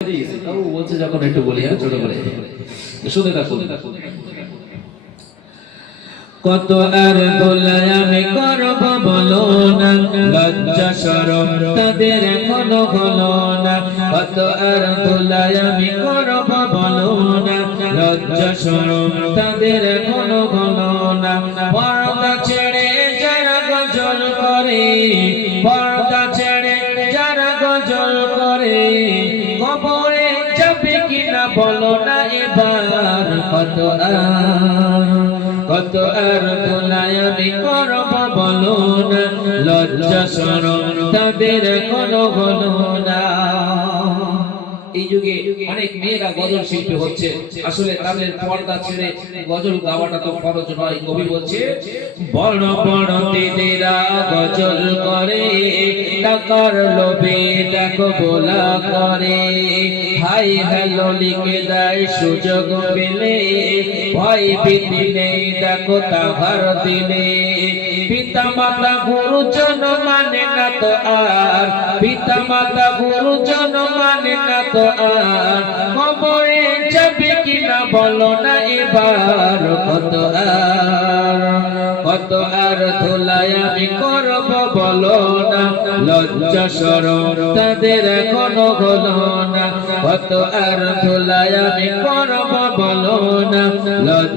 তাও বলছে যখন একটু বলি ছোট করে শুনে থাকুন। কত আর দোলাই আমি করব বলো না, লজ্জা শরম তাদের এখনো হলো না। কত আর দোলাই আমি করব বলো না, লজ্জা শরম তাদের এখনো হলো না। পর্দা ছেড়ে যারা গজল করে, পর্দা ছেড়ে যারা গজল করে, কবরে যাবে কিনা বলো না এবার। কত আর দোলাই আমি করব বলো না, লজ্জা শরম তাদের কোনো হলো না। এই যুগে অনেক মেয়েরা গজল শিল্পী হচ্ছে, আসলে তাদের পর্দা ছেড়ে গজল গাওয়াটা তো ফরজ নয়। কবি বলছে বড় বড় দিদিরা গজল করে, টাকার লোভে দেখো গোলা করে, হাই হ্যালো লিখে দেয় সুযোগ পেলে, ভয় ভীতি নেই দেখো তাহার দিলে। পিতা মাতা গুরুজন মানে না তো আর, পিতা মাতা গুরুজন মানে না তো আর, কবরে যাবে কিনা বলো না এবার। কত আর দোলাই আমি করব বলো না, লজ্জা শরম তাদের এখনো হলো না। কত আর দোলাই আমি করব বলো না,